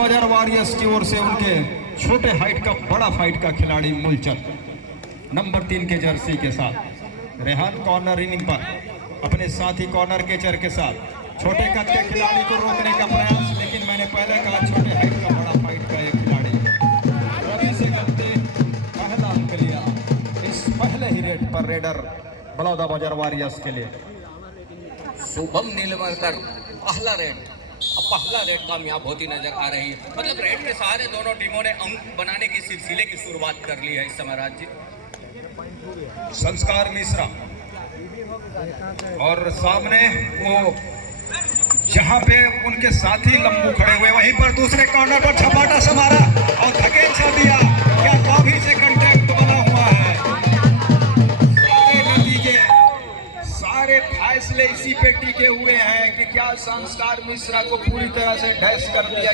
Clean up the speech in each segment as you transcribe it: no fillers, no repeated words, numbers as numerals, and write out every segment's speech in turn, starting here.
Balodabazar warriors की ओर से उनके छोटे हाइट का बड़ा फाइट का खिलाड़ी मूलचंद नंबर 3 के जर्सी के साथ। रेहान कॉर्नर इनिंग पर अपने साथी कॉर्नर केचर के साथ छोटे कद के खिलाड़ी को रोकने का प्रयास, लेकिन मैंने पहले कहा छोटे हाइट का बड़ा फाइट का एक खिलाड़ी रवि से करते पहला अंक लिया इस पहले ही रेड पर रेडर बलौदाबाजार वॉरियर्स के लिए। शुभम नीलमकर पहला रेड कामयाब होती नजर आ रही है। मतलब रेड के सहारे दोनों टीमों ने अंक बनाने की सिलसिले की शुरुआत कर ली है इस समय राज्य। संस्कार मिश्रा और सामने वो जहां पे उनके साथी लंबू खड़े हुए वहीं पर दूसरे कॉर्नर पर झपाटा सा मारा और धकेल सा दिया। क्या काफी से कांटेक्ट बना हुआ है। सारे नतीजे सारे फैसले इसी पे टिके हुए हैं कि क्या संस्कार मिश्रा को पूरी तरह से डैश कर दिया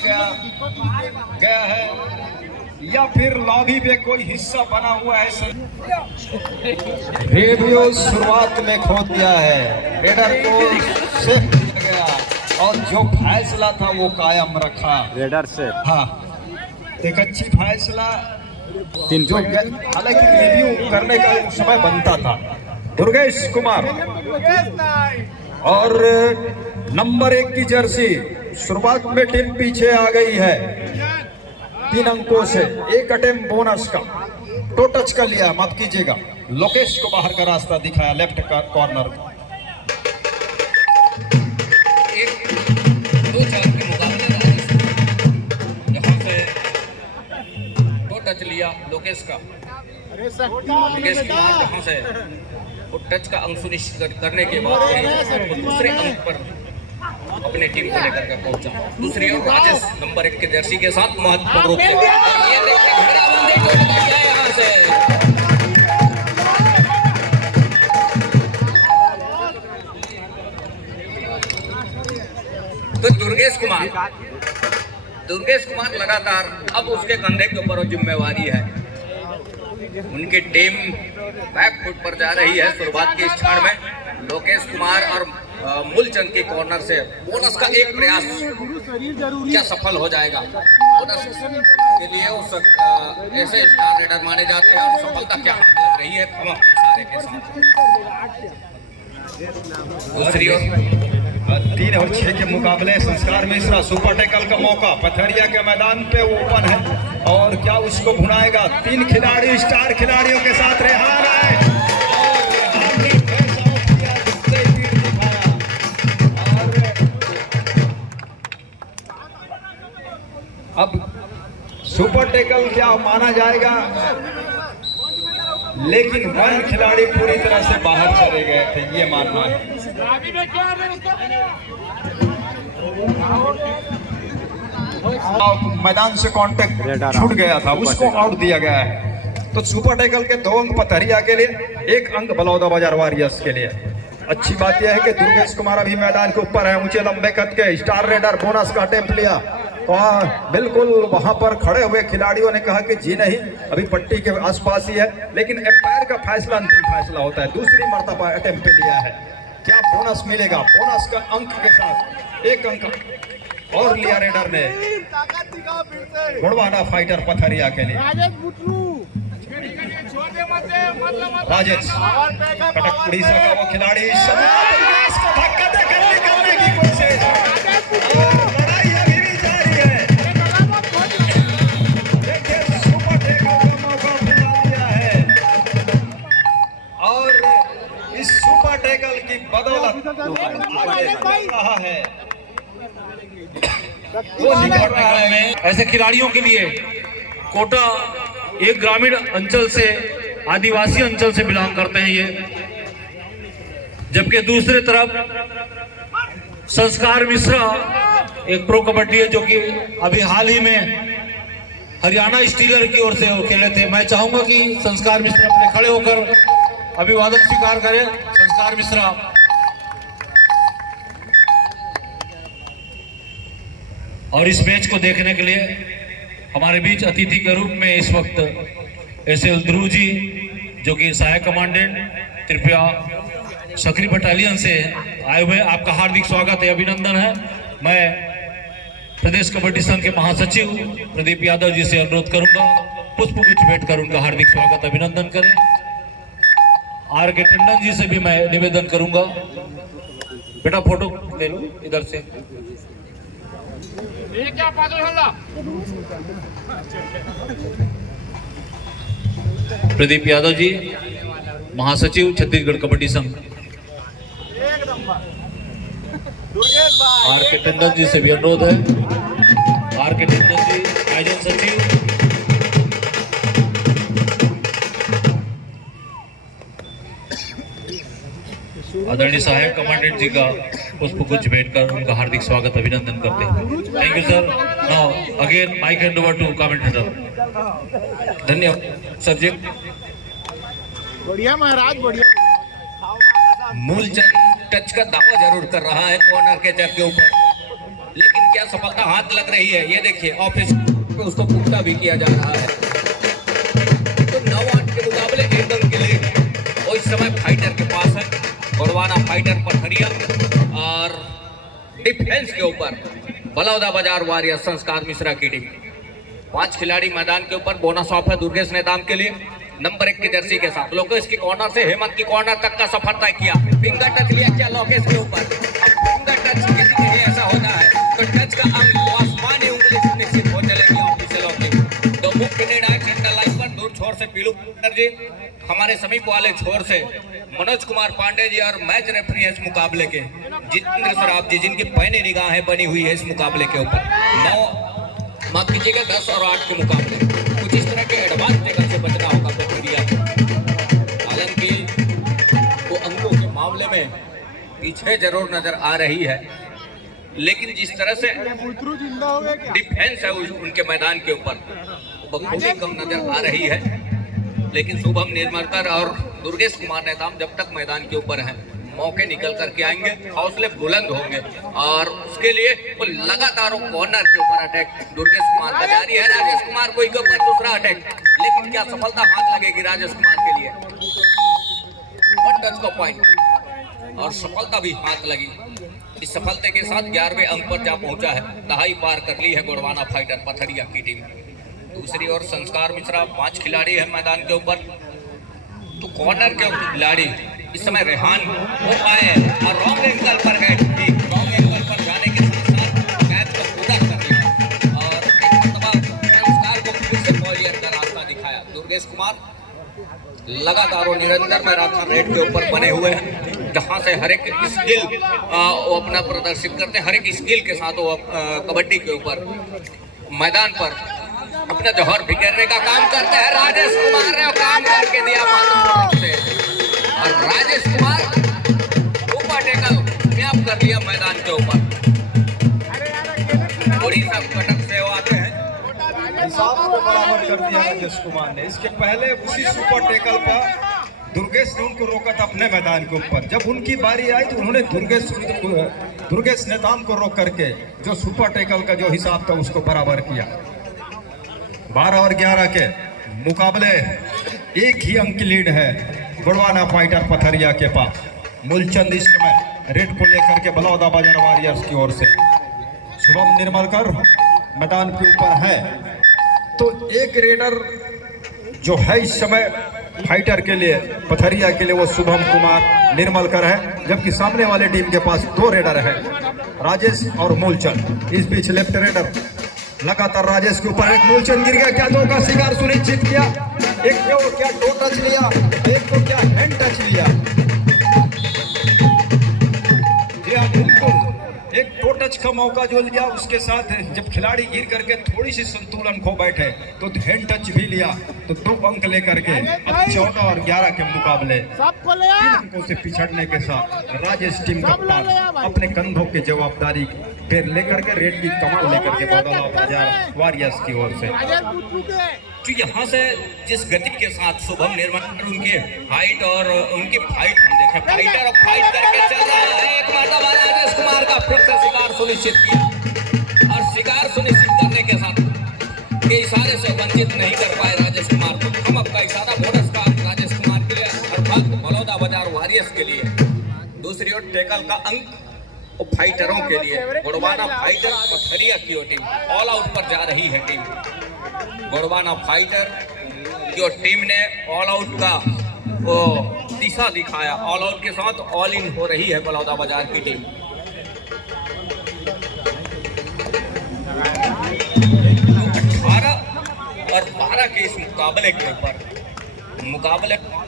गया है या फिर लॉबी पे कोई हिस्सा बना हुआ है। रेडियो शुरुआत में खो दिया है, रेडर को सेफ किया गया और जो फैसला था वो कायम रखा रेडर से। हाँ, एक अच्छी फैसला जो हालांकि रिव्यू करने का समय बनता था। दुर्गेश कुमार और नंबर 1 की जर्सी शुरुआत में टीम पीछे आ गई है 3 अंकों से। एक अटेम्प्ट बोनस का टो टच का लिया, माफ कीजिएगा, लोकेश को बाहर का रास्ता दिखाया लेफ्ट का कॉर्नर। एक 2-4 के मुकाबले जहां से टो टच लिया लोकेश का, लोकेश कुमार जहां से वो टच का अंक सुनिश्चित करने के बाद वो दूसरे अंक पर अपने टीम को लेकर के पहुंचा। दूसरी ओर राजेश नंबर 1 के जर्सी के साथ महत्वपूर्ण रूप से ये देखिए घेराबंदी को लगाया है यहां से। तो दुर्गेश कुमार लगातार अब उसके कंधे के ऊपर जिम्मेवारी है। उनकी टीम बैक फुट पर जा रही है शुरुआत के इस क्षण में। लोकेश कुमार और मूलचंद के कॉर्नर से बोनस का एक प्रयास क्या सफल हो जाएगा। बोनस के लिए उस ऐसे स्टार रेडर माने जाते हैं और सफलता क्या हाथ लग रही है हम अपने सारे के साथ। दूसरी ओर 3 और 6 के मुकाबले संस्कार मिश्रा सुपर टैकल का मौका पथरिया के मैदान पे ओपन है और क्या उसको भुनाएगा। 3 खिलाड़ी स्टार खिलाड़ियों के साथ रेहान आए अब सुपर टैकल क्या माना जाएगा, लेकिन 1 खिलाड़ी पूरी तरह से बाहर चले गए थे, ये मानना है। मैदान से कांटेक्ट छूट गया था, उसको आउट दिया गया है। तो सुपर टैकल के 2 अंक पथरिया के लिए, 1 अंक बलौदाबाजार वॉरियर्स के लिए। अच्छी बात यह है कि दुर्गेश कुमार अभी मैदान के ऊपर है, ऊंचे लंबे कद के स्टार रेडर बोनस का अटेम्प्ट लिया। बिल्कुल वहां पर खड़े हुए खिलाड़ियों ने कहा कि जी नहीं, अभी पट्टी के आसपास ही है, लेकिन एम्पायर का फैसला अंतिम फैसला होता है। दूसरी मर्तबा अटेम्प्ट लिया है, क्या बोनस मिलेगा। बोनस का अंक के साथ 1 अंक और लिया रेडर ने। गुणवाना फाइटर पथरिया के लिए राजेश कटक उड़ीसा का वो खिलाड़ी धक्का देकर निकालने की कोशिश, लड़ाई अभी भी जारी है। देखिए सुपर टैकल का मौका मिला दिया है और इस सुपर टैकल की बदौलत आगे रहा है वो निकल रहा है। ऐसे खिलाड़ियों के लिए कोटा एक ग्रामीण अंचल से, आदिवासी अंचल से बिलोंग करते हैं ये, जबकि दूसरी तरफ संस्कार मिश्रा एक प्रो कबड्डी है जो कि अभी हाल ही में हरियाणा स्टीलर की ओर से खेले थे। मैं चाहूंगा कि संस्कार मिश्रा अपने खड़े होकर अभिवादन स्वीकार करें। संस्कार मिश्रा और इस मैच को देखने के लिए हमारे बीच अतिथि के रूप में इस वक्त एसएल ध्रुव जी, जो कि सहायक कमांडेंट त्रिपुरा सक्रिय बटालियन से आए हुए, आपका हार्दिक स्वागत है, अभिनंदन है। मैं प्रदेश कबड्डी संघ के महासचिव प्रदीप यादव जी से अनुरोध करूंगा पुष्पगुच्छ भेंट कर उनका हार्दिक स्वागत अभिनंदन करें। आर के टंडन जी से भी मैं निवेदन करूंगा, बेटा फोटो ले लो इधर से। प्रदीप यादव जी महासचिव छत्तीसगढ़ कबड्डी संघ। आर के टंडन जी से भी अनुरोध है, आर के टंडन जी आयोजन सचिव। आदरणीय सहायक कमांडेंट जी का पुष्पगुच्छ भेंट कर उनका हार्दिक स्वागत अभिनंदन करते हैं। Thank you sir. Now again mic hand over to commentator. धन्यवाद सर जी। बढ़िया महाराज बढ़िया। मूलचंद टच का दावा जरूर कर रहा है कॉर्नर के जग के ऊपर, लेकिन क्या सफलता हाथ लग रही है? ये देखिए ऑफिस पे उसको पुख्ता भी किया जा रहा है। तो 9-8 के मुकाबले 1 अंक के लिए वो इस समय फाइटर के पास है, गोड़वाना फाइटर पथरिया। और डिफेंस के ऊपर बलौदा बाजार वारियर संस्कार मिश्रा की टीम। 5 खिलाड़ी मैदान के ऊपर। बोनस ऑफ है दुर्गेश नेताम के लिए नंबर 1 की जर्सी के साथ। लोकेश की कॉर्नर से हेमंत की कॉर्नर तक का सफर तय किया। फिंगर टच लिया क्या लोकेश के ऊपर? अब फिंगर टच किसी के लिए ऐसा होता है तो टच का अंक आसमानी उंगली से निश्चित हो चलेगी ऑफिशियल की। तो मुख्य निर्णायक सेंटर लाइन पर दूर छोर से पीलू जी, हमारे समीप वाले छोर से मनोज कुमार पांडे जी और मैच रेफरी है इस मुकाबले के जितेंद्र सराफ जी, जिनकी पैनी निगाहें बनी हुई है इस मुकाबले के ऊपर। 9 माफ कीजिएगा 10 और 8 के मुकाबले कुछ इस तरह के एडवांस जगह से बचना होगा प्रक्रिया। हालांकि वो अंकों के मामले में पीछे जरूर नजर आ रही है, लेकिन जिस तरह से डिफेंस है उनके मैदान के ऊपर बखूबी कम नजर आ रही है। लेकिन शुभम निर्मलकर और दुर्गेश कुमार नेताम जब तक मैदान के ऊपर हैं मौके निकल करके आएंगे, हौसले बुलंद होंगे और उसके लिए वो लगातार कॉर्नर के ऊपर अटैक दुर्गेश कुमार का जारी है। राजेश कुमार को के ऊपर दूसरा अटैक, लेकिन क्या सफलता हाथ लगेगी राजेश कुमार के लिए? 1 टच का पॉइंट और सफलता भी हाथ लगी। इस सफलता के साथ 11वें अंक पर जा पहुंचा है, दहाई पार कर ली है गोड़वाना फाइटर पथरिया की टीम। दूसरी ओर संस्कार मिश्रा 5 खिलाड़ी है मैदान के ऊपर। तो कॉर्नर के खिलाड़ी इस समय रेहान हो पाए और रॉन्ग एंगल पर है, रॉन्ग एंगल पर जाने के साथ साथ मैच को पूरा कर दिया और एक मरतबा संस्कार को फिर से बॉलियर का रास्ता दिखाया। दुर्गेश कुमार लगातार और निरंतर मैराथन रेट के ऊपर बने हुए हैं, जहां से हर एक स्किल वो अपना प्रदर्शित करते हैं। हर एक स्किल के साथ वो कबड्डी के ऊपर मैदान पर अपना जौहर बिखेरने का काम करते हैं। राजेश कुमार ने काम करके दिया महत्वपूर्ण से और राजेश कुमार ऊपर टेकल कामयाब कर लिया मैदान के ऊपर। उड़ीसा कटक से वो आते हैं, हिसाब को बराबर कर दिया राजेश कुमार ने। इसके पहले उसी सुपर टेकल पर दुर्गेश ने उनको रोका था अपने मैदान के ऊपर। जब उनकी बारी आई तो उन्होंने दुर्गेश नेताम को रोक करके जो सुपर टेकल का जो हिसाब था उसको बराबर किया। 12 और 11 के मुकाबले 1 ही अंक की लीड है गोड़वाना फाइटर पथरिया के पास। मूलचंद इस समय रेड को लेकर के बलौदा बाजार वारियर्स की ओर से। शुभम निर्मलकर मैदान के ऊपर है। तो एक रेडर जो है इस समय फाइटर के लिए पथरिया के लिए वो शुभम कुमार निर्मलकर है, जबकि सामने वाले टीम के पास 2 रेडर है, राजेश और मूलचंद। इस बीच लेफ्ट रेडर लगातार राजेश के ऊपर। एक मूलचंद गिर गया, क्या 2 का शिकार सुनिश्चित किया? एक को क्या टो टच लिया, एक को क्या हैंड टच लिया? जी हाँ बिल्कुल, एक टो टच का मौका जो लिया उसके साथ जब खिलाड़ी गिर करके थोड़ी सी संतुलन खो बैठे तो हैंड टच भी लिया। तो 2 अंक लेकर के अब 14 और 11 के मुकाबले 3 अंकों से पिछड़ने के साथ राजेश टीम कप्तान अपने कंधों की जवाबदारी फिर लेकर के रेड की कमान लेकर के बलौदा बाजार वारियर्स की ओर से। तो यहाँ से जिस गति के साथ शुभम निर्मल उनके हाइट और उनकी फाइट हम देखें, फाइटर फाइट करके चल रहा है। एक मरतबा राजेश कुमार का फिर से शिकार सुनिश्चित किया और शिकार सुनिश्चित करने के साथ के इशारे से वंचित नहीं कर पाए राजेश कुमार को। हम आपका इशारा बोनस का राजेश कुमार के लिए अर्थात बलौदा बाजार वारियर्स के लिए। दूसरी ओर टेकल का अंक फाइटरों के लिए गोड़वाना फाइटर पथरिया की टीम ऑल आउट पर जा रही है। टीम गोड़वाना फाइटर की टीम ने ऑल आउट का वो दिशा दिखाया। ऑल आउट के साथ ऑल इन हो रही है बलौदा बाजार की टीम। और 12 के इस मुकाबले के ऊपर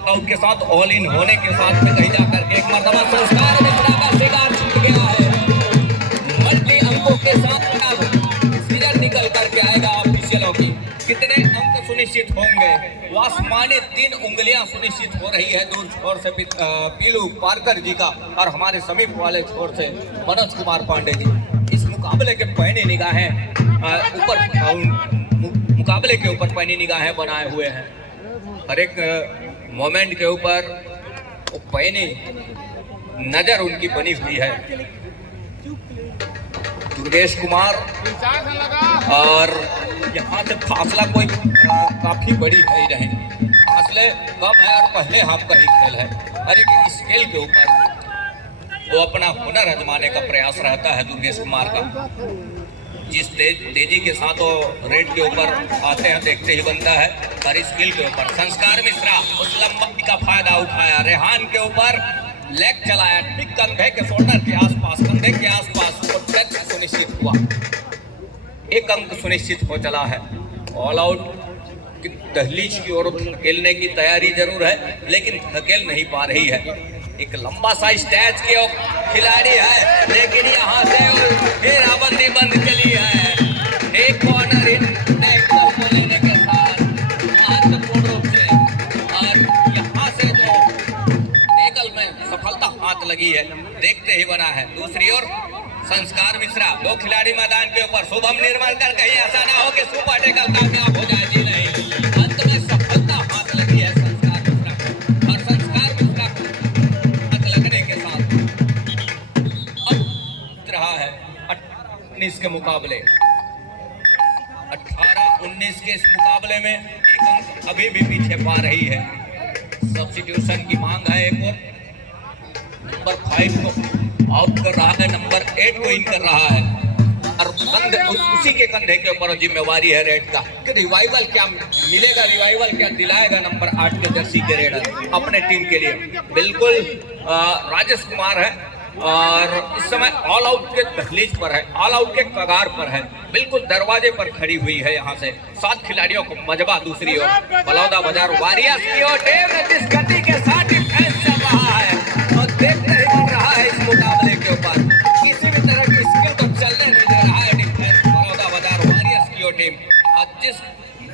आउट के साथ ऑल इन होने के साथ में कहीं जाकर के एक मर्तबा संस्कार मिश्रा का शिकार छूट गया है। मल्टी अंकों के साथ सीजन निकल करके आएगा ऑफिशियलों की। कितने अंक सुनिश्चित होंगे? वो आसमानी 3 उंगलियां सुनिश्चित हो रही है दूर छोर से पीलू पारकर जी का और हमारे समीप वाले छोर से मनोज कुमार पांडे जी। इस मुकाबले के पैनी निगाहें मुकाबले के ऊपर पैनी निगाहें बनाए हुए हैं। हर एक मोमेंट के ऊपर वो पैनी नजर उनकी बनी हुई है। दुर्गेश कुमार और यहाँ से फासला कोई काफी बड़ी नहीं रहे, फासले कम है और पहले हाफ का ही खेल है। हर एक स्केल के ऊपर वो अपना हुनर आजमाने का प्रयास रहता है दुर्गेश कुमार का। जिस तेजी के साथ वो रेड के ऊपर आते हैं देखते ही बनता है। पर स्किल के ऊपर संस्कार मिश्रा उस लंबाई का फायदा उठाया, रेहान के ऊपर लेग चलाया, ठीक कंधे के शोल्डर के आसपास, कंधे के आसपास वो टच सुनिश्चित हुआ। 1 अंक सुनिश्चित हो चला है। ऑल आउट की दहलीज की ओर धकेलने की तैयारी जरूर है लेकिन धकेल नहीं पा रही है। एक लंबा सा स्टैच के खिलाड़ी है लेकिन यहाँ से घेराबंदी बंद चली है। एक कॉर्नर को लेने के साथ महत्वपूर्ण रूप से और यहाँ से जो टेकल में सफलता हाथ लगी है देखते ही बना है। दूसरी ओर संस्कार मिश्रा 2 खिलाड़ी मैदान के ऊपर। शुभम निर्मल कर कहीं ऐसा ना हो कि सुपर टेकल कामयाब हो जाए। जी नहीं, अंत में सफलता हाथ लगी है संस्कार मिश्रा को और संस्कार मिश्रा हाथ लगने के साथ अब रहा है 19 के मुकाबले। 18-19 के इस मुकाबले में 1 अंक अभी भी पीछे पा रही है। सब्स्टिट्यूशन की मांग है। एक और नंबर 5 को आउट कर रहा है, नंबर 8 को इन कर रहा है और उसी के कंधे के ऊपर जिम्मेवारी है रेड का कि रिवाइवल क्या मिलेगा, रिवाइवल क्या दिलाएगा नंबर 8 के जर्सी के रेडर अपने टीम के लिए। बिल्कुल राजेश कुमार है और इस समय ऑल आउट के दहलीज पर है, ऑल आउट के कगार पर है, बिल्कुल दरवाजे पर खड़ी हुई है। यहाँ से 7 खिलाड़ियों को मजबा दूसरी ओर बलौदा बाजार वारियर्स की ओर जिस गति के साथ डिफेंस चल रहा है और देखते ही बन रहा है इस मुकाबले के ऊपर किसी भी तरह की स्किल तो चलने नहीं दे रहा है डिफेंस बलौदा बाजार वारियर्स की ओर टीम। और जिस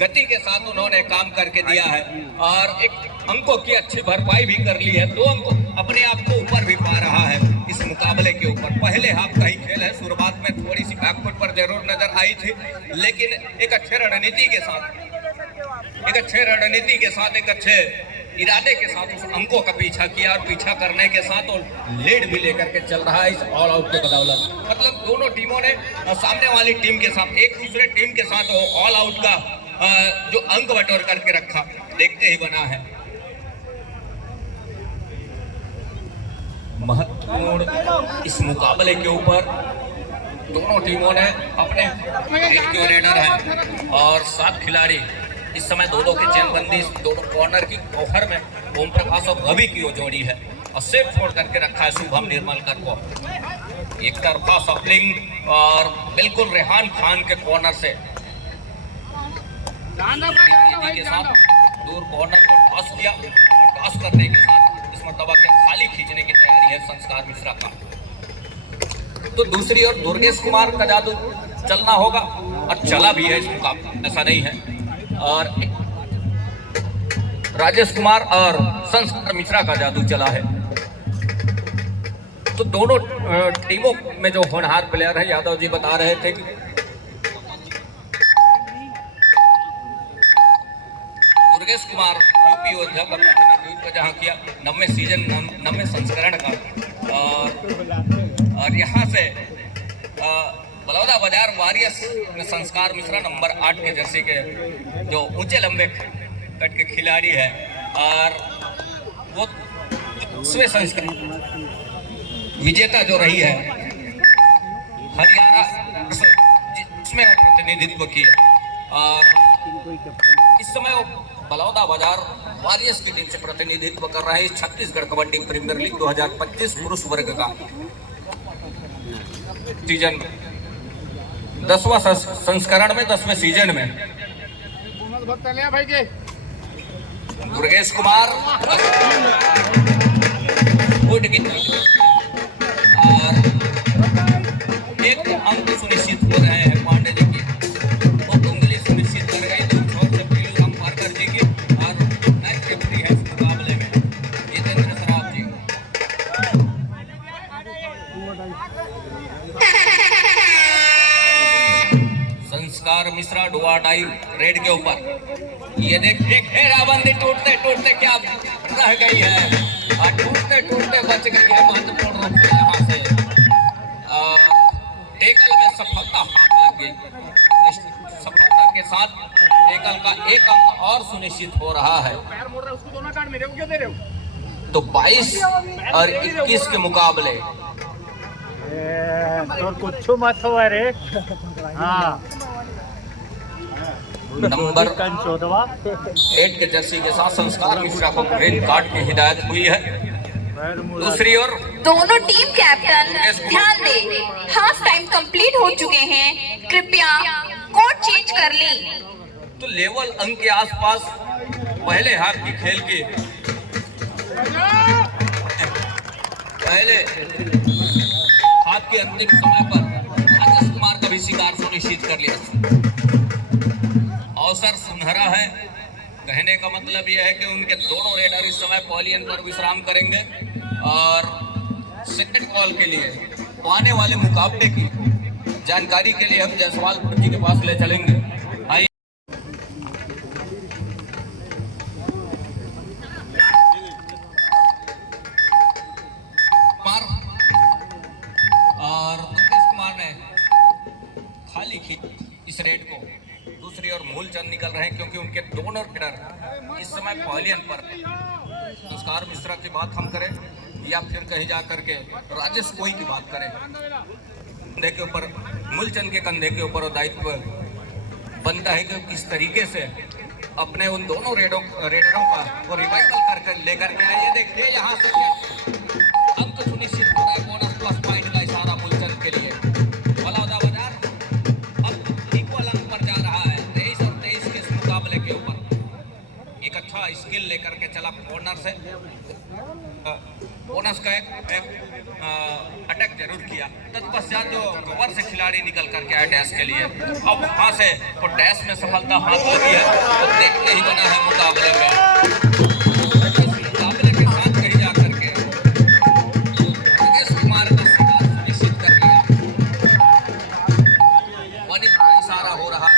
गति के साथ उन्होंने काम करके दिया है और एक अंकों की अच्छी भरपाई भी कर ली है। 2 अंक अपने आप को ऊपर भी पा रहा है इस मुकाबले के ऊपर। पहले हाफ का ही खेल है, शुरुआत में थोड़ी सी बैकफुट पर जरूर नजर आई थी लेकिन एक अच्छे रणनीति के साथ एक अच्छे इरादे के साथ उस अंकों का पीछा किया और पीछा करने के साथ और लीड भी लेकर के चल रहा है इस ऑल आउट के बदौलत। मतलब दोनों टीमों ने सामने वाली टीम के साथ एक दूसरे टीम के साथ ऑल आउट का जो अंक बटोर करके रखा देखते ही बना है। महत्वपूर्ण इस मुकाबले के ऊपर दोनों टीमों ने अपने रेडर हैं और 7 खिलाड़ी इस समय 2-2 की चेनबंदी दोनों कॉर्नर की ओवर में ओम प्रकाश और रवि की जोड़ी है और सेफ छोड़ करके रखा है शुभम निर्मलकर को। एक तरफा सफलिंग और बिल्कुल रेहान खान के कॉर्नर से के साथ दूर कॉर्नर पर टॉस किया और टॉस करने के साथ इस मर्तबा के खाली खींचने की तैयारी है संस्कार मिश्रा का। तो दूसरी ओर दुर्गेश कुमार का जादू चलना होगा और चला भी है इस मुकाबले, ऐसा नहीं है। और राजेश कुमार और संस्कार मिश्रा का जादू चला है। तो दोनों टीमों में जो होनहार प्लेयर है, यादव जी बता रहे थे कि दुर्गेश कुमार यूपी योद्धा का प्रतिनिधित्व जहाँ किया 90वें सीजन 90वें संस्करण का और यहाँ से बलौदा बाजार वारियर्स में संस्कार मिश्रा नंबर 8 के जर्सी के जो ऊंचे लंबे कट के खिलाड़ी है और वो 10वें संस्करण विजेता जो रही है हरियाणा से जिसमें वो प्रतिनिधित्व किए और इस समय वो बलौदा बाजार वॉरियर्स की टीम से प्रतिनिधित्व कर रहा है इस छत्तीसगढ़ कबड्डी प्रीमियर लीग 2025 पुरुष वर्ग का सीजन में 10वां संस्करण में 10वें सीजन में दुर्गेश कुमार गुड और एक अंक सुनिश्चित हो रहे हैं पांडे जी की तो उंगली सुनिश्चित कर गई तो छोर से पीलू राम पारकर जी की और मैच रेफरी है इस मुकाबले में जितेंद्र सराफ जी। संस्कार मिश्रा डुआडाई रेड के ऊपर ये देखिए घेराबंदी टूटते टूटते क्या रह गई है और टूटते टूटते बच गई है महत्वपूर्ण रूप से यहाँ से टेकल में सफलता हाथ लग गई। सफलता के साथ टेकल का एक अंक और सुनिश्चित हो रहा है तो 22 और 21 के मुकाबले और कुछ मत हो रे हाँ नंबर 8 के जर्सी के साथ संस्कार मिश्रा को ग्रीन कार्ड की हिदायत हुई है। दूसरी ओर दोनों टीम कैप्टन ध्यान दें, हाफ टाइम कंप्लीट हो चुके हैं, कृपया कोर्ट चेंज कर लें। तो लेवल अंक के आसपास पहले हाफ की खेल के पहले हाथ के अंतिम समय पर राजेश कुमार का भी शिकार सुनिश्चित कर लिया। अवसर सुनहरा है, कहने का मतलब यह है कि उनके दोनों रेडर इस समय पॉलियन पर विश्राम करेंगे और सेकंड कॉल के लिए आने वाले मुकाबले की जानकारी के लिए हम जायसवाल जी के पास ले चलेंगे। आइए और दुर्गेश कुमार ने खाली खींच इस रेड को। दूसरी ओर मूलचंद निकल रहे हैं क्योंकि उनके दोनों रेडर इस समय पॉलियन पर। संस्कार मिश्रा की बात हम करें या फिर कहीं जा करके राजेश कोई की बात करें, कंधे के ऊपर मूलचंद के कंधे के ऊपर दायित्व बनता है कि किस तरीके से अपने उन दोनों रेडरों का वो रिवाइवल करके लेकर के आए। ये देखिए यहाँ से अंक सुनिश्चित हो रहा है, बोनस प्लस पॉइंट का इशारा मूलचंद के लिए। बलौदा बाजार अब इक्वल अंक पर जा रहा है 23 और 23 के इस मुकाबले के ऊपर। एक अच्छा स्किल लेकर के चला कॉर्नर से, बोनस का एक अटैक जरूर किया, तत्पश्चात जो कवर से खिलाड़ी निकल करके आए डैश के लिए। अब वहां से तो डैश में सफलता हाथ लगी है तो देखते ही बना है मुकाबले में। मुकाबले के साथ कहीं जा करके दुर्गेश कुमार का शिकार सुनिश्चित कर लिया। वनिज का इशारा हो रहा है,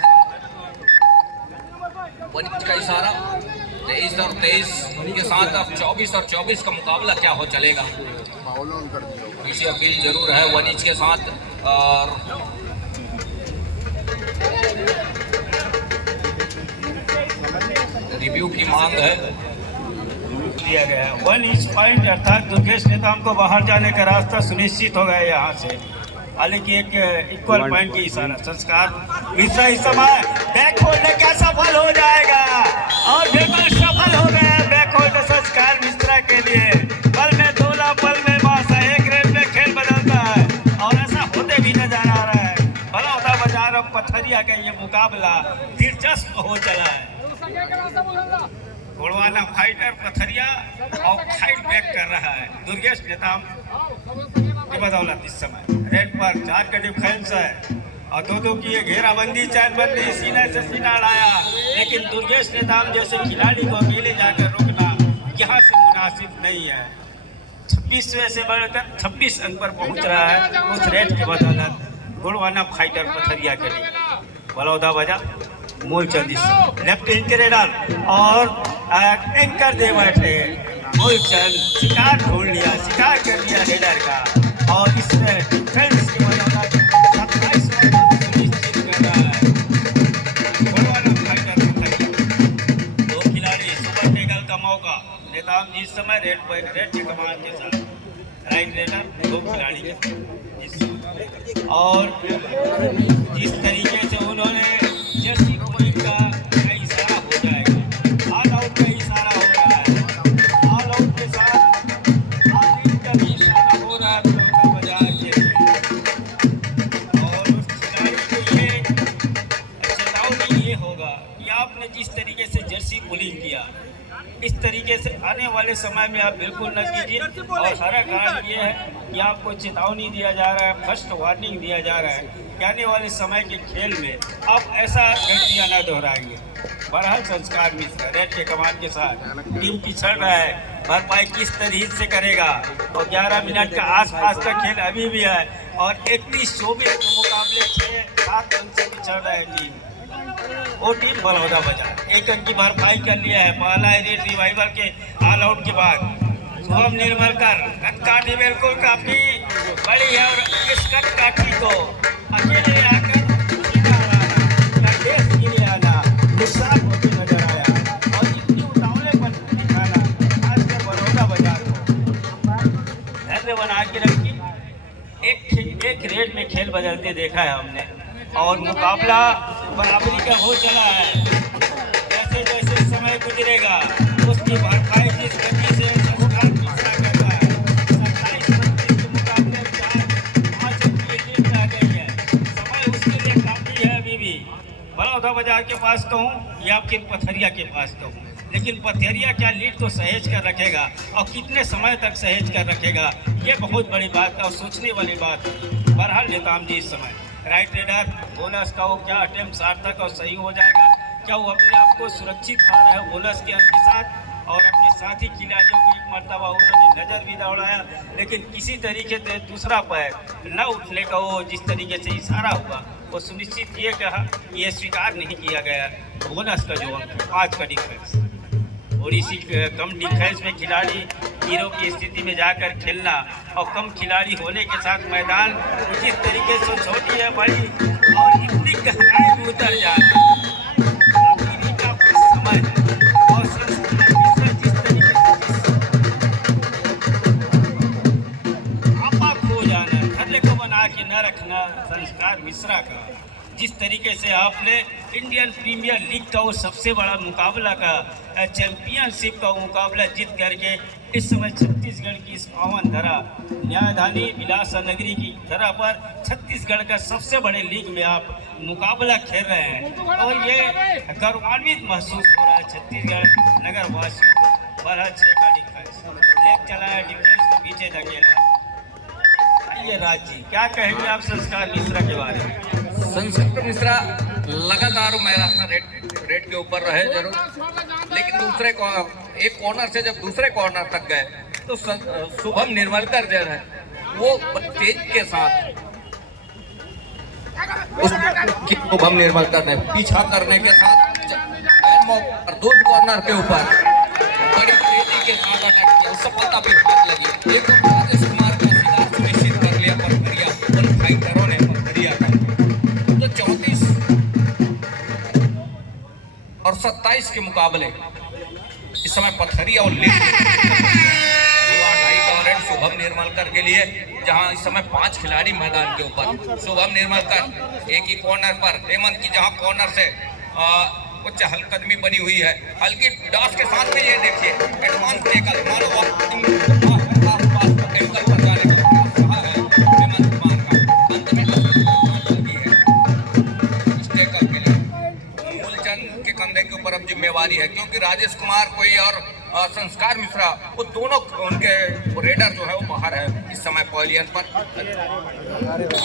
वनिज का इशारा 23 और 23 के साथ अब 24 और 24 का मुकाबला क्या हो चलेगा। इसी अपील जरूर है वनिज के साथ और रिव्यू की मांग है। दिया गया है 1 इंच पॉइंट अर्थात दुर्गेश नेताम को बाहर जाने का रास्ता सुनिश्चित हो गया यहाँ से। हालांकि एक इक्वल पॉइंट की इशारा संस्कार मिश्रा इस समय बैक होल्ड क्या सफल हो जाएगा और बिल्कुल सफल हो गया बैक होल्ड संस्कार मिश्रा के लिए। पल में धोला पल में बासा, एक रेल में खेल बदलता है और ऐसा होते भी नजर आ रहा है। बलौदा बाजार और पथरिया का ये मुकाबला दिलचस्प हो चला है। घोड़वाना फाइटर पथरिया और फाइट बैक कर रहा है दुर्गेश नेताम की बदौलत। इस समय रेड पर 4 का डिफेंस है और दो की ये घेराबंदी चैनबंदी सीने से सीना लाया, लेकिन दुर्गेश नेताम जैसे खिलाड़ी को अकेले जाकर रोकना यहाँ से मुनासिब नहीं है। 26वें से बढ़कर 26 अंक पर पहुँच रहा है उस रेड की बदौलत घोड़वाना फाइटर पथरिया के लिए। बलौदा बाजार मूलचंद लेफ्ट इंकरेडर और एंकर दे बैठे मूलचंद शिकार ढूंढ लिया, शिकार कर लिया हेडर का और इसमें डिफेंस की बदौलत 27 सुनिश्चित कर रहा है। दो खिलाड़ी सुपर टेकल का मौका नेताम जी इस समय रेड के कमान के साथ राइट रेडर 2 खिलाड़ी और जिस तरीके से उन्होंने जर्सी पुलिंग का इशारा हो जाएगा, ऑल आउट का इशारा हो रहा है, ऑल आउट के साथ ऑल इन का भी इशारा हो रहा है बड़ौदा बाजार के लिए। और उस खिलाड़ी को ये चेतावनी ये होगा कि आपने जिस तरीके से जर्सी पुलिंग किया, इस तरीके से आने वाले समय में आप बिल्कुल न कीजिए। और सारा कारण ये है कि आपको चेतावनी दिया जा रहा है, फर्स्ट वार्निंग दिया जा रहा है कि आने वाले समय के खेल में आप ऐसा गलतियां न दोहराएंगे। बहरहाल संस्कार मिश्रा रेड के कमान के साथ टीम पिछड़ रहा है, भरपाई किस तरीके से करेगा। और 11 मिनट का आसपास का खेल अभी भी है और 31-24 के मुकाबले 6-7 रन से पिछड़ रहा है टीम। वो टीम बड़ौदा बाजार 1 अंक की भरपाई कर लिया है। पहला रेड रिवाइवल के ऑल आउट के बाद शुभम निर्मलकर कट काठी बिल्कुल काफी बड़ी है और इस कट काठी को अकेले आकर देश के लिए आना नुकसान होते नजर आया और इतनी उतावलेपन दिखाना खासकर बड़ौदा बाजार को धैर्य बना के रखी। एक रेड में खेल बदलते देखा है हमने और मुकाबला बराबरी का हो चला है। जैसे जैसे समय गुजरेगा उसकी भरपाई जिस गति से संस्कार पिछड़ा कर रहा है, 27-29 के मुकाबले 4-5 अंक की लीड आ गई है। समय उसके लिए काफी है अभी भी। बड़ौदा बाजार के पास कहूँ या फिर पथरिया के पास कहूँ, लेकिन पथरिया क्या लीड तो सहेज कर रखेगा और कितने समय तक सहेज कर रखेगा, ये बहुत बड़ी बात और सोचने वाली बात है। बहरहाल नेताम जी इस समय राइट रेडर बोनस का वो क्या अटेम्प्ट सार्थक और सही हो जाएगा, क्या वो अपने आप को सुरक्षित पा रहे हैं बोनस के अंक के साथ। और अपने साथी खिलाड़ियों को एक मरतबा उन्होंने नज़र भी दौड़ाया, लेकिन किसी तरीके से दूसरा पैर न उठने का वो जिस तरीके से इशारा हुआ वो सुनिश्चित ये कहा ये स्वीकार नहीं किया गया बोनस का जो अंक 5 का डिफरेंस। और इसी कम डिफेंस में खिलाड़ी हीरो की स्थिति में जाकर खेलना और कम खिलाड़ी होने के साथ मैदान जिस तरीके से छोटी है बड़ी और इतनी गहराई में उतर जाना का समय है। और जिस तरीके से आपा खो जाना, धैर्य को बना के न रखना संस्कार मिश्रा का, जिस तरीके से आपने इंडियन प्रीमियर लीग का वो सबसे बड़ा मुकाबला का चैंपियनशिप का मुकाबला जीत करके इस समय छत्तीसगढ़ की इस पावन धरा न्यायधानी विलासा नगरी की धरा पर छत्तीसगढ़ का सबसे बड़े लीग में आप मुकाबला खेल रहे हैं और ये गौरवान्वित महसूस हो रहा है छत्तीसगढ़ नगर वासियों को। 12-6 का डिफेंस लेग चलाया, डिफेंस को पीछे धकेला। आइए राज जी, क्या कहेंगे आप संस्कार मिश्रा के बारे में? संस्कार मिश्रा लगातार मैदान रेड के ऊपर रहे जरूर, लेकिन दूसरे एक कॉर्नर से जब दूसरे कॉर्नर तक गए तो शुभम निर्मलकर जो है वो तेज के साथ शुभम निर्मलकर ने पीछा करने के साथ दूसरे कॉर्नर के ऊपर बड़ी तेजी के साथ अटैक किया, सफलता भी हाथ लगी। एक राजेश कुमार का शिकार सुनिश्चित कर लिया पथरिया उन फाइटरों ने पथरिया का। तो 34 और 27 के मुकाबले इस समय पथरिया और लीड 2.5 का रन शुभम निर्मलकर के लिए, जहां इस समय 5 खिलाड़ी मैदान के ऊपर। शुभम निर्मलकर एक ही कॉर्नर पर, हेमंत की जहां कॉर्नर से कुछ हलकदमी बनी हुई है, हल्की डास के साथ में ये देखिए एडवांस टेकल मानो अब जिम्मेवारी है, क्योंकि राजेश कुमार कोई और संस्कार मिश्रा वो दोनों उनके रेडर जो है वो बाहर है इस समय पवेलियन पर।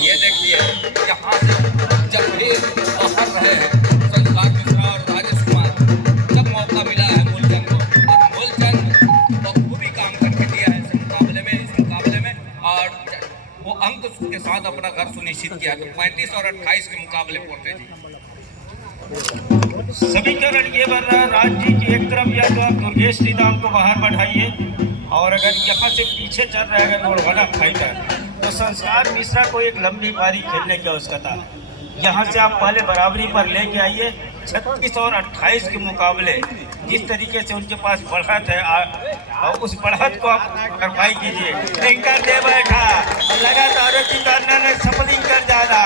ये देखिए यहाँ से जब भी बाहर रहे हैं संस्कार मिश्रा और राजेश कुमार, जब मौका मिला है मूलचंद को, और मूलचंद बखूबी काम करके दिया है इस मुकाबले में और वो अंक के साथ अपना घर सुनिश्चित किया। तो 35 और 28 के मुकाबले पहुंचे जी। समीकरण ये बन रहा है राज जी की, एक तरफ या तो आप दुर्गेश श्रीराम को बाहर बढ़ाइए और अगर यहाँ से पीछे चल रहा है नोड़वाना फाइटर तो संस्कार मिश्रा को एक लंबी पारी खेलने की आवश्यकता। यहाँ से आप पहले बराबरी पर लेके आइए 36 और 28 के मुकाबले जिस तरीके से उनके पास बढ़त है और उस बढ़त को आप भरपाई कीजिए। एंकर दे बैठा लगातार सफलिंग कर जाना,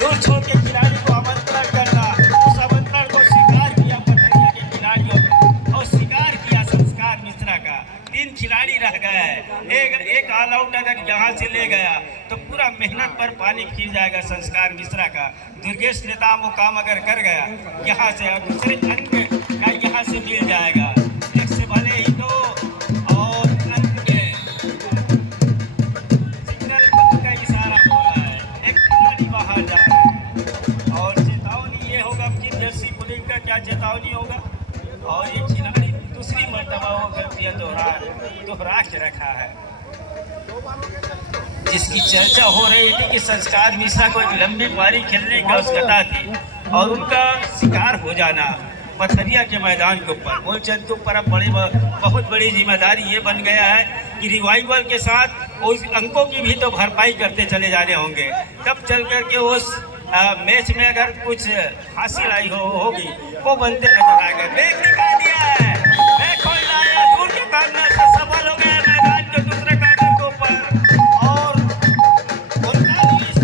दूर छोड़ के खिलाड़ी को आमंत्रण करना, उस आमंत्रण को स्वीकार किया पथरिया के खिलाड़ियों और स्वीकार किया संस्कार मिश्रा का। 3 खिलाड़ी रह गए हैं, एक ऑल आउट अगर यहाँ से ले गया तो पूरा मेहनत पर पानी फिर जाएगा संस्कार मिश्रा का। दुर्गेश नेता वो काम अगर कर गया यहाँ से, और दूसरे अंक का यहाँ से मिल जाएगा। एक से भले ही दो और अंत में सिग्नल का इशारा हो रहा है, एक खिलाड़ी बाहर जा रहा है और चेतावनी ये होगा कि जर्सी पुलिंग का क्या चेतावनी होगा। और ये खिलाड़ी दूसरी मर्तबा वो गलतियाँ दोहरा के रखा है, जिसकी चर्चा हो रही थी कि संस्कार मिश्रा को एक लंबी पारी खेलने की आवश्यकता थी और उनका शिकार हो जाना पथरिया के मैदान के ऊपर, मूलचंद के ऊपर अब बहुत बड़ी जिम्मेदारी ये बन गया है कि रिवाइवल के साथ उस अंकों की भी तो भरपाई करते चले जाने होंगे, तब चल कर के उस मैच में अगर कुछ हासिल आई होगी वो बनते नजर आएगा। बैक दिखा दिया है, बैक खोल लाया, दूर के कार्नर से सफल हो गया मैदान के दूसरे कार्नर के ऊपर और 39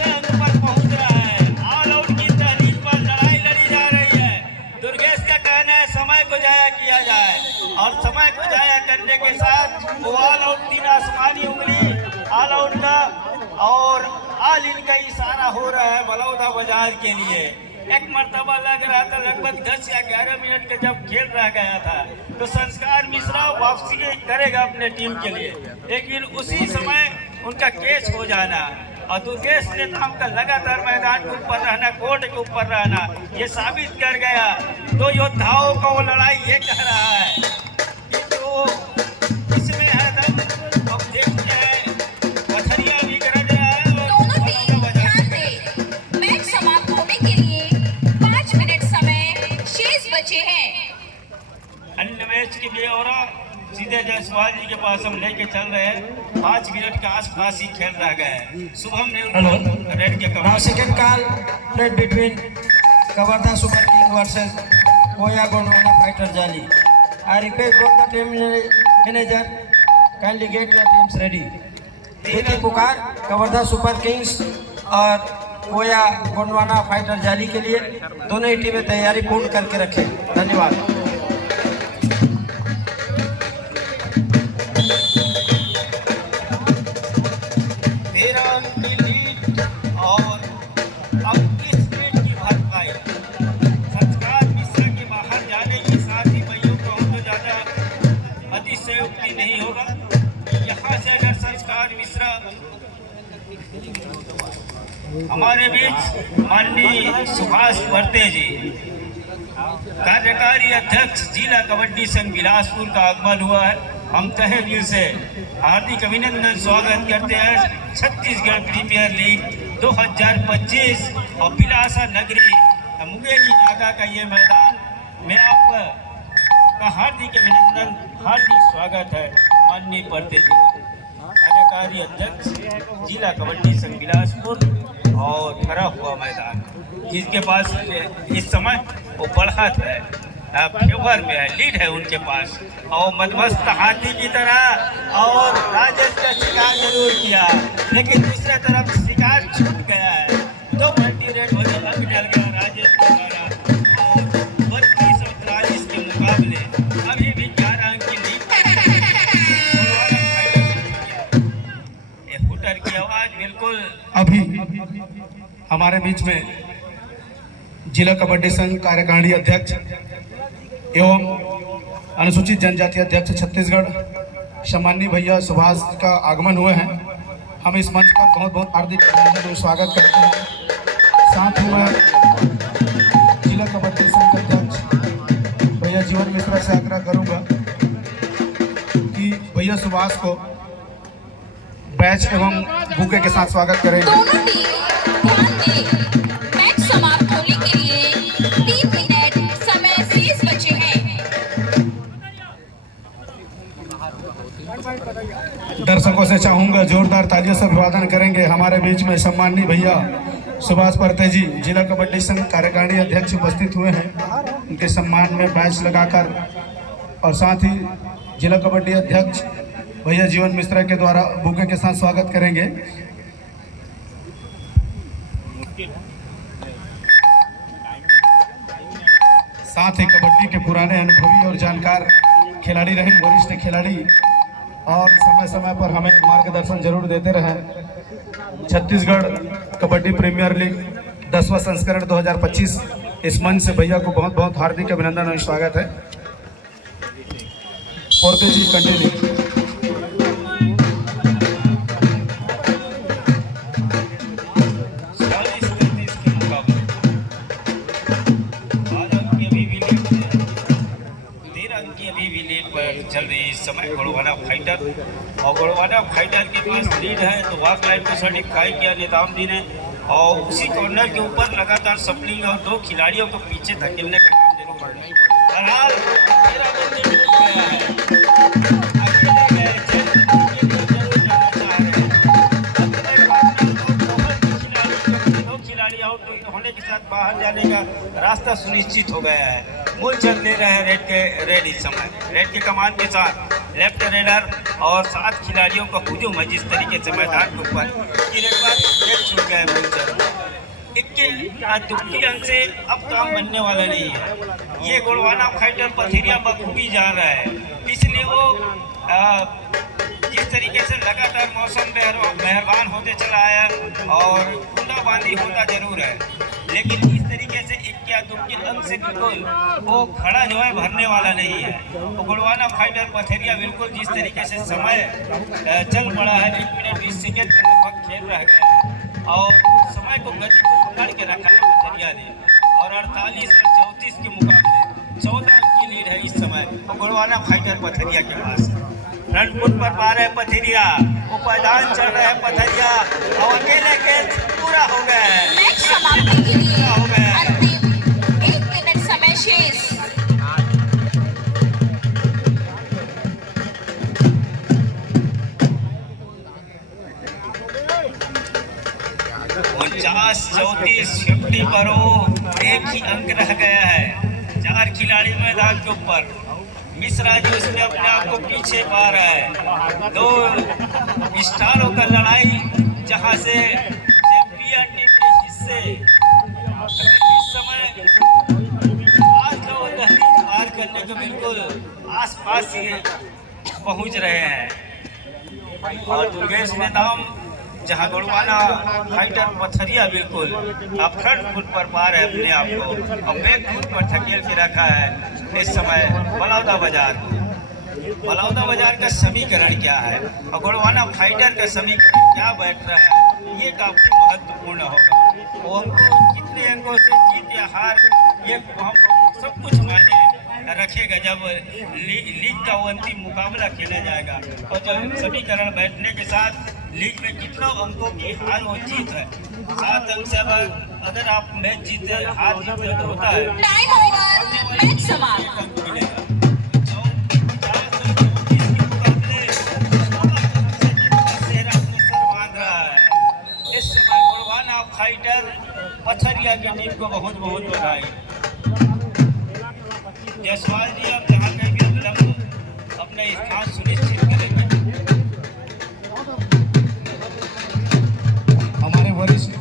रन पर पहुंच रहा है। ऑल आउट की तहरीर पर लड़ाई लड़ी जा रही है। दुर्गेश का कहना है समय को जाया किया जाए और समय को जाया करने के साथ वो ऑल आउट 3 आसमानी उंगली ऑल आउट का और आल इनका इशारा हो रहा है बलौदा बाजार के लिए। एक मर्तबा लग रहा था लगभग 10 या 11 मिनट के जब खेल रह गया था तो संस्कार मिश्रा वापसी करेगा अपने टीम के लिए, लेकिन उसी समय उनका कैच हो जाना और दुर्गेश नेता का लगातार मैदान के ऊपर रहना, कोर्ट के ऊपर रहना ये साबित कर गया। तो योद्धाओं को वो लड़ाई ये कह रहा है कि जो इसमें है दम, अब देखते हैं पथरिया भी गरज रहा है। दोनों टीम ध्यान दें, मैच समाप्त होने के लिए 5 मिनट समय शेष बचे हैं। अन्य मैच के लिए और सीधे जायसवाल जी के पास हम लेके चल रहे हैं। 5 मिनट के आसपास ही खेल रह गए हैं। शुभम ने रेड के Now second call played between Kavartha Super King versus Koya Gondwana Fighter Jali. I request both the team manager kindly get your teams ready. देखिए पुकार कवर्धा सुपर किंग्स और कोया गोंडवाना फाइटर जाली के लिए दोनों ही टीमें तैयारी पूर्ण करके रखें। धन्यवाद। नहीं होगा यहाँ से अगर संस्कार मिश्रा हमारे बीच माननीय सुभाष वर्ते जी कार्यकारी अध्यक्ष जिला कबड्डी संघ बिलासपुर का आगमन हुआ है। हम तहे दिल से हार्दिक अभिनंदन स्वागत करते हैं छत्तीसगढ़ प्रीमियर लीग 2025 और बिलासा नगरी मुंगेली नागा का ये मैदान में आपका हार्दिक अभिनंदन, हार्दिक स्वागत है। माननीय वर्ते जी कार्यकारी अध्यक्ष जिला कबड्डी संघ बिलासपुर और भरा हुआ मैदान जिसके पास इस समय वो बढ़त है, फेवर में है, लीड है उनके पास और मदमस्त हाथी की तरह और राजेश का शिकार जरूर किया लेकिन दूसरी तरफ शिकार छूट गया है। 2 मल्टी रेट हो गया, अंक डल गया राजेश के द्वारा और 32 और 43 के मुकाबले अभी भी 11 अंक की लीड। हुटर की आवाज बिल्कुल अभी हमारे बीच में जिला कबड्डी संघ कार्यकारिणी अध्यक्ष एवं अनुसूचित जनजाति अध्यक्ष छत्तीसगढ़ सम्माननीय भैया सुभाष का आगमन हुए हैं। हम इस मंच पर बहुत बहुत हार्दिक अभिनंदन और स्वागत करते हैं। साथ ही मैं जिला कबड्डी संघ अध्यक्ष भैया जीवन मिश्रा से आग्रह करूंगा कि भैया सुभाष को बैच एवं बुके के साथ स्वागत करेंगे। दोनों टीम ध्यान दें, मैच समाप्त होने के लिए 3 मिनट समय शेष बचे हैं। दर्शकों से चाहूंगा जोरदार तालियों से अभिवादन करेंगे हमारे बीच में सम्माननीय भैया सुभाष परते जी जिला कबड्डी संघ कार्यकारिणी अध्यक्ष उपस्थित हुए हैं। उनके सम्मान में बैच लगाकर और साथ ही जिला कबड्डी अध्यक्ष भैया जीवन मिश्रा के द्वारा बुके के साथ स्वागत करेंगे। साथ ही कबड्डी के पुराने अनुभवी और जानकार खिलाड़ी रहे, वरिष्ठ खिलाड़ी, और समय समय पर हमें मार्गदर्शन जरूर देते रहे। छत्तीसगढ़ कबड्डी प्रीमियर लीग 10वां संस्करण 2025 इस मंच से भैया को बहुत बहुत हार्दिक अभिनंदन और स्वागत है। पोर्ते जी कंटिन्यू। 13 अंक की अभी भी लीड पर चल रही इस समय गोड़वाना फाइटर, और गोड़वाना फाइटर के पास लीड है तो वॉक लाइन को सर्टिफाई किया निजाम जी ने, और उसी कॉर्नर के ऊपर लगातार सप्लिंग और 2 खिलाड़ियों को पीछे धकेलने का काम जरूर है। बहरहाल 13 बंदे मिल गया है, अकेले गए थे, जरूर जाना चाह रहे हैं। अपने पार्टनर और 2 खिलाड़ी आउट होने के साथ बाहर जाने का रास्ता सुनिश्चित हो गया है। मूल चल ले रहे हैं रेड इस समय, रेड के कमान के साथ लेफ्ट रेडर और 7 खिलाड़ियों का हुजूम है। जिस तरीके से मैदान के ऊपर छूट गया है मूल चल, इक्के दुखी अंक से अब काम बनने वाला नहीं है। ये गोड़वाना फाइटर पथरिया बखूबी जा रहा है, इसलिए वो जिस तरीके से लगातार मौसम मेहरबान होते चला आया और बूंदाबांदी होता जरूर है, लेकिन इस तरीके से इक्के दुखी अंक से बिल्कुल वो खड़ा जो है भरने वाला नहीं है। तो गोड़वाना फाइटर पथरिया बिल्कुल जिस तरीके से समय चल पड़ा है, 1 मिनट 20 सेकेंड के लगभग खेल रह गया है और समय को गति को पकड़ के रखा है पथरिया ने, और 48 और 34 के मुकाबले 14 की लीड है इस समय और गोड़वाना फाइटर पथरिया के पास। रन फुट पर पा रहे पथरिया, वो पैदान चल रहे हैं पथरिया और अकेले कैच पूरा हो गया है। मैच समाप्ति के लिए हो गया है। अंतिम 1 मिनट समय शेष। 49-34 50 पर वो 1 ही अंक रह गया है। 4 खिलाड़ी मैदान के ऊपर, मिश्रा जी उसमें अपने आप को पीछे पा रहा है। 2 स्टारों का लड़ाई जहां से चैंपियन टीम के हिस्से इस समय आज का वो दहलीज पार करने को बिल्कुल आसपास ही पहुंच रहे हैं। और दुर्गेश नेताम जहां गोड़वाना फाइटर पथरिया बिल्कुल फ्रंट फुट पर पार है अपने आप को और बैक फुट पर धकेल के रखा है इस समय बलौदा बाजार का समीकरण क्या है और गोड़वाना फाइटर का समीकरण क्या बैठ रहा है, ये काफी महत्वपूर्ण होगा। वो हमको कितने अंकों से जीत या हार ये हम सब कुछ मायने रखेगा जब लीग का वो अंतिम मुकाबला खेला जाएगा। और जब समीकरण बैठने के साथ लीग में कितना अंकों की हार और जीत है, 7 अंक से अगर आप मैच जीते हार जीते तो होता है टाइम ओवर, मैच समाप्त। इस समय गोड़वाना फाइटर पथरिया की टीम को बहुत बहुत बधाई। जयसवाल जी आप जहाँ कहीं भी अपने स्थान सुनिश्चित करेंगे। हमारे वरिष्ठ